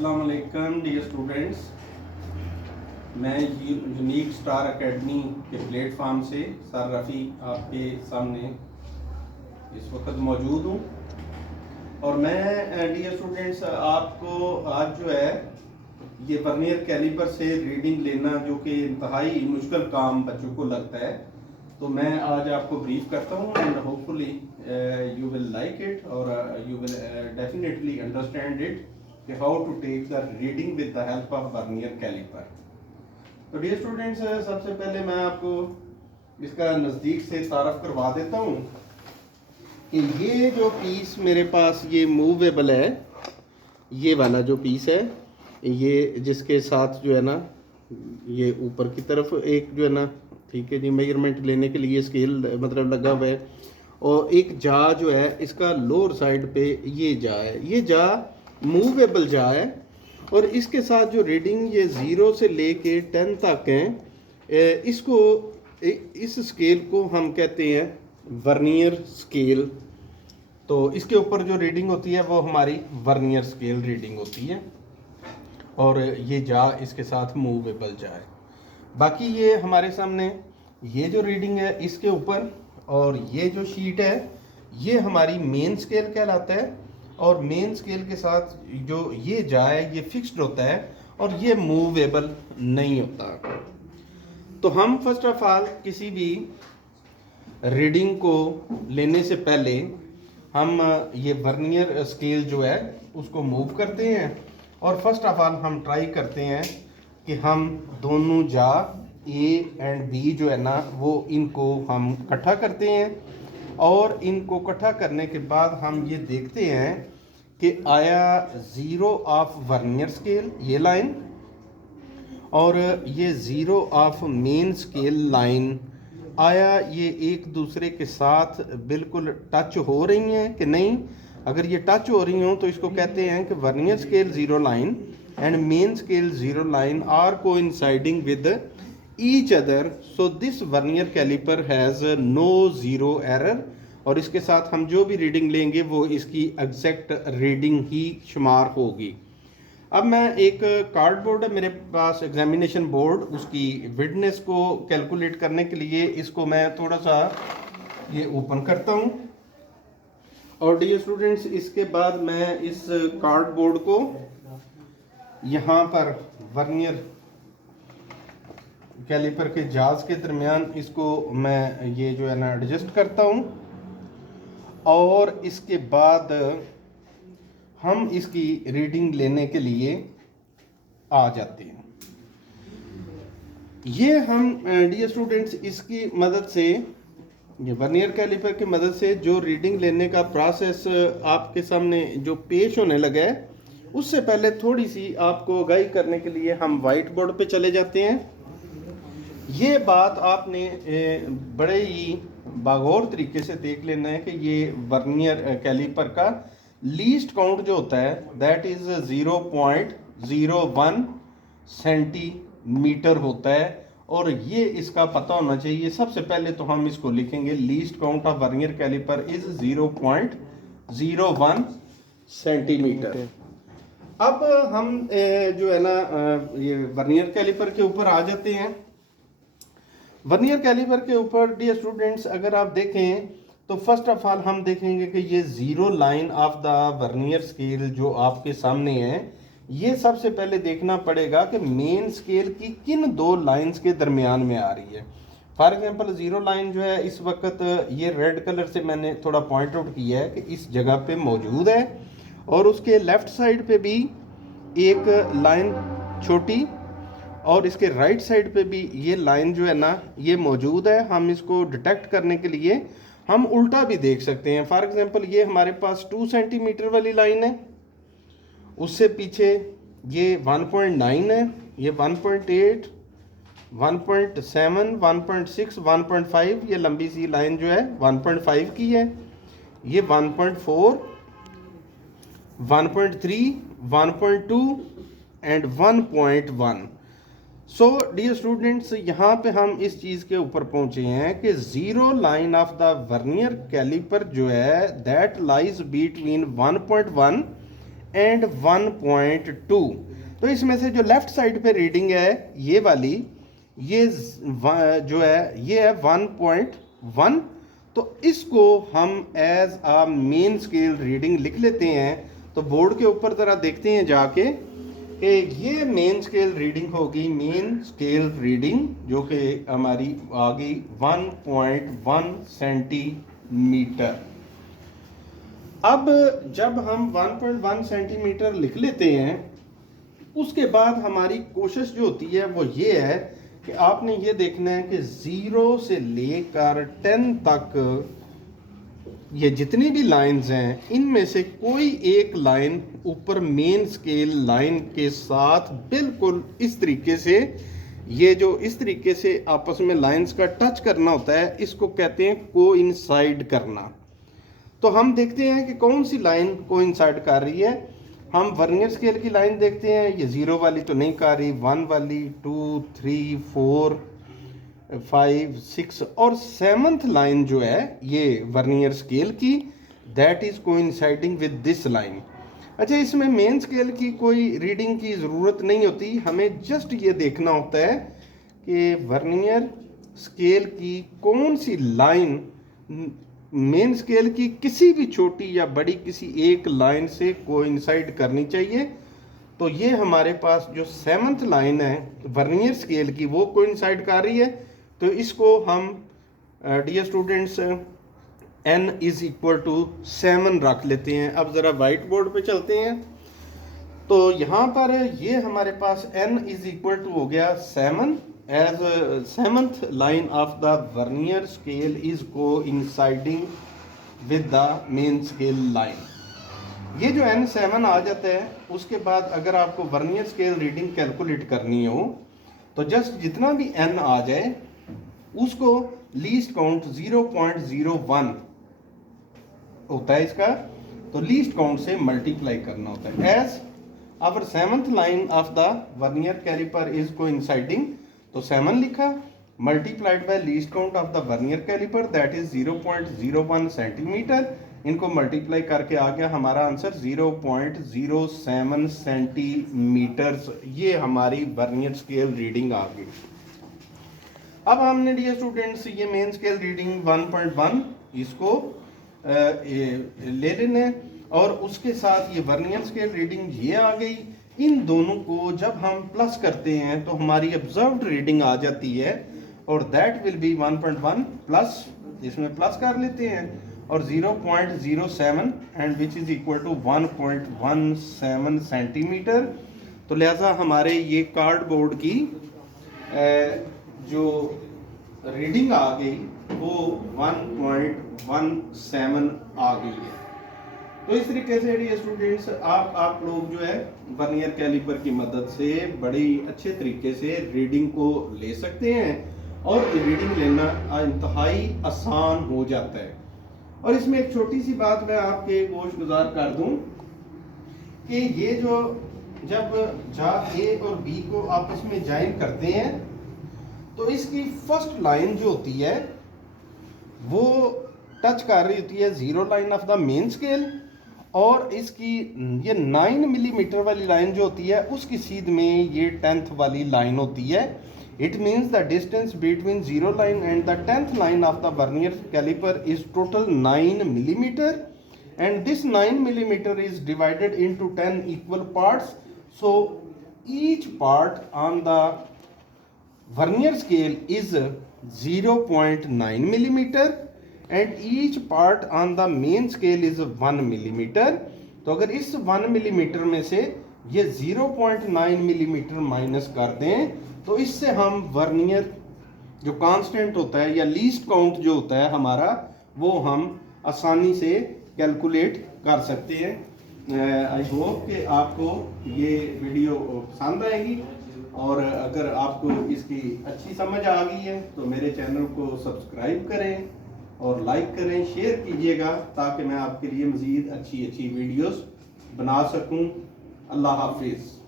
अस्सलाम वालेकुम dear students. मैं यूनिक स्टार एकेडमी के प्लेटफॉर्म से सर रफ़ी आपके सामने इस वक्त मौजूद हूँ और मैं डियर स्टूडेंट्स आपको आज जो है ये वर्नियर कैलिपर से रीडिंग लेना जो कि इंतहाई मुश्किल काम बच्चों को लगता है, तो मैं आज आपको ब्रीफ करता हूँ and hopefully you will like it और you will definitely understand it कि how to take the reading with the help of vernier caliper. तो डियर स्टूडेंट्स, सबसे पहले मैं आपको इसका नज़दीक से तारफ़ करवा देता हूँ कि ये जो पीस मेरे पास ये मूवेबल है, ये वाला जो पीस है ये जिसके साथ जो है ना ये ऊपर की तरफ एक जो है ना, ठीक है जी, मेजरमेंट लेने के लिए स्केल मतलब लगा हुआ है और एक जा जो है इसका लोअर साइड पे ये जा है, ये जा मूवेबल जा है और इसके साथ जो रीडिंग ये 0 से लेके 10 तक हैं, इसको इस स्केल को हम कहते हैं वर्नियर स्केल। तो इसके ऊपर जो रीडिंग होती है वो हमारी वर्नियर स्केल रीडिंग होती है और ये जा इसके साथ मूवेबल जा है। बाकी ये हमारे सामने ये जो रीडिंग है इसके ऊपर और ये जो शीट है ये हमारी मेन स्केल कहलाता है और मेन स्केल के साथ जो ये जा है ये फिक्स्ड होता है और ये मूवेबल नहीं होता। तो हम फर्स्ट ऑफ ऑल किसी भी रीडिंग को लेने से पहले हम ये वर्नियर स्केल जो है उसको मूव करते हैं और फर्स्ट ऑफ ऑल हम ट्राई करते हैं कि हम दोनों जा ए एंड बी जो है ना वो इनको हम इकट्ठा करते हैं और इनको इकट्ठा करने के बाद हम ये देखते हैं कि आया 0 ऑफ वर्नियर स्केल ये लाइन और ये 0 ऑफ मेन स्केल लाइन आया, ये एक दूसरे के साथ बिल्कुल टच हो रही हैं कि नहीं। अगर ये टच हो रही हों तो इसको कहते हैं कि vernier scale 0 line and main scale 0 line are coinciding with each other, so this vernier caliper has no zero error और इसके साथ हम जो भी रीडिंग लेंगे वो इसकी एग्जैक्ट रीडिंग ही शुमार होगी। अब मैं एक कार्डबोर्ड है मेरे पास, एग्जामिनेशन बोर्ड, उसकी विडनेस को कैलकुलेट करने के लिए इसको मैं थोड़ा सा ये ओपन करता हूँ और डियर स्टूडेंट्स इसके बाद मैं इस कार्डबोर्ड को यहाँ पर वर्नियर कैलिपर के जाज के दरमियान इसको मैं ये जो है ना एडजस्ट करता हूँ और इसके बाद हम इसकी रीडिंग लेने के लिए आ जाते हैं। ये हम डियर स्टूडेंट्स इसकी मदद से, ये वर्नियर कैलिपर की मदद से जो रीडिंग लेने का प्रोसेस आपके सामने जो पेश होने लगा है उससे पहले थोड़ी सी आपको आगाही करने के लिए हम वाइट बोर्ड पे चले जाते हैं। ये बात आपने बड़े ही बागौर तरीके से देख लेना है कि ये वर्नियर कैलिपर का लीस्ट काउंट जो होता है दैट इज़ 0.01 सेंटीमीटर होता है और ये इसका पता होना चाहिए। सबसे पहले तो हम इसको लिखेंगे least count of vernier caliper is 0.01 centimetre. अब हम जो है ना ये वर्नियर कैलिपर के ऊपर आ जाते हैं। वर्नियर कैलिपर के ऊपर डियर स्टूडेंट्स अगर आप देखें तो फर्स्ट ऑफ ऑल हम देखेंगे कि ये 0 line of the vernier scale जो आपके सामने है ये सबसे पहले देखना पड़ेगा कि मेन स्केल की किन दो लाइंस के दरमियान में आ रही है। फॉर एग्जांपल 0 लाइन जो है इस वक्त ये रेड कलर से मैंने थोड़ा पॉइंट आउट किया है कि इस जगह पे मौजूद है और उसके लेफ्ट साइड पे भी एक लाइन छोटी और इसके राइट साइड पे भी ये लाइन जो है ना ये मौजूद है। हम इसको डिटेक्ट करने के लिए हम उल्टा भी देख सकते हैं। फॉर एग्जांपल ये हमारे पास 2 सेंटीमीटर वाली लाइन है, उससे पीछे ये 1.9 है, ये 1.8, 1.7, 1.6, 1.5, ये लंबी सी लाइन जो है 1.5 की है, ये 1.4, 1.3, 1.2 एंड 1.1। सो डियर स्टूडेंट्स यहाँ पे हम इस चीज़ के ऊपर पहुँचे हैं कि 0 line of the vernier caliper जो है दैट लाइज बिटवीन 1.1 एंड 1.2। तो इसमें से जो लेफ्ट साइड पे रीडिंग है ये वाली, ये जो है ये है 1.1। तो इसको हम as a main scale reading लिख लेते हैं। तो बोर्ड के ऊपर ज़रा देखते हैं जाके कि ये मेन स्केल रीडिंग होगी, मेन स्केल रीडिंग जो कि हमारी आ गई 1.1 सेंटीमीटर। अब जब हम 1.1 सेंटीमीटर लिख लेते हैं, उसके बाद हमारी कोशिश जो होती है वो ये है कि आपने ये देखना है कि 0 से लेकर 10 तक ये जितनी भी लाइंस हैं इनमें से कोई एक लाइन ऊपर मेन स्केल लाइन के साथ बिल्कुल इस तरीके से, ये जो इस तरीके से आपस में लाइंस का टच करना होता है, इसको कहते हैं कोइंसाइड करना। तो हम देखते हैं कि कौन सी लाइन कोइंसाइड कर रही है। हम वर्नियर स्केल की लाइन देखते हैं, ये 0 वाली तो नहीं कर रही, 1 वाली, 2, 3, 4, 5, 6 और 7th लाइन जो है ये वर्नियर स्केल की, that is coinciding with this line. अच्छा, इसमें मेन स्केल की कोई रीडिंग की ज़रूरत नहीं होती, हमें जस्ट ये देखना होता है कि वर्नियर स्केल की कौन सी लाइन मेन स्केल की किसी भी छोटी या बड़ी किसी एक लाइन से कोइंसाइड करनी चाहिए। तो ये हमारे पास जो 7th लाइन है वर्नियर स्केल की वो कोइंसाइड कर रही है। तो इसको हम dear students n is equal to 7 रख लेते हैं। अब ज़रा वाइट बोर्ड पे चलते हैं। तो यहाँ पर ये हमारे पास n इज इक्वल टू हो गया 7 as 7th line of the vernier scale is coinciding with the main scale line। ये जो n7 आ जाता है, उसके बाद अगर आपको वर्नियर स्केल रीडिंग कैलकुलेट करनी हो तो जस्ट जितना भी n आ जाए उसको लीस्ट काउंट 0.01 होता है इसका, तो लीस्ट काउंट से मल्टीप्लाई करना होता है। As our 7th line of the vernier caliper is coinciding, तो 7 लिखा, multiplied by least count of the vernier caliper that is 0.01 centimetre. इनको मल्टीप्लाई करके आ गया हमारा आंसर 0.07 सेंटीमीटर। ये हमारी वर्नियर स्केल रीडिंग आ गई। अब हमने डियर स्टूडेंट्स ये मेन स्केल रीडिंग 1.1 इसको ले लेने और उसके साथ ये वर्नियर स्केल रीडिंग ये आ गई। इन दोनों को जब हम प्लस करते हैं तो हमारी ऑब्जर्व्ड रीडिंग आ जाती है और दैट विल बी 1.1 प्लस, इसमें प्लस कर लेते हैं और 0.07 and which is equal to 1.17 centimetre. तो लिहाजा हमारे ये कार्डबोर्ड की जो रीडिंग आ गई वो 1.17 आ गई है। तो इस तरीके से डियर स्टूडेंट्स आप लोग जो है वर्नियर कैलिपर की मदद से बड़ी अच्छे तरीके से रीडिंग को ले सकते हैं और रीडिंग लेना इंतहाई आसान हो जाता है। और इसमें एक छोटी सी बात मैं आपके गोशगुजार कर दूं कि ये जो जब ए और बी को आपस में ज्वाइन करते हैं तो इसकी फर्स्ट लाइन जो होती है वो टच कर रही होती है 0 line of the main scale, और इसकी ये 9 मिलीमीटर वाली लाइन जो होती है उसकी सीध में ये 10th वाली लाइन होती है। It means the distance between 0 line and the 10th line of the vernier caliper is total 9 millimetre and this 9 millimeter is divided into 10 equal parts. So each part on the vernier scale is 0.9 millimeter and each part on the main scale is 1 millimeter. तो अगर इस 1 millimetre में से ये 0.9 millimetre minus कर दें तो इससे हम वर्नियर जो कांस्टेंट होता है या लीस्ट काउंट जो होता है हमारा वो हम आसानी से कैलकुलेट कर सकते हैं। आई होप कि आपको ये वीडियो पसंद आएगी और अगर आपको इसकी अच्छी समझ आ गई है तो मेरे चैनल को सब्सक्राइब करें और लाइक करें, शेयर कीजिएगा ताकि मैं आपके लिए मज़ीद अच्छी वीडियोस बना सकूं। अल्लाह हाफिज़।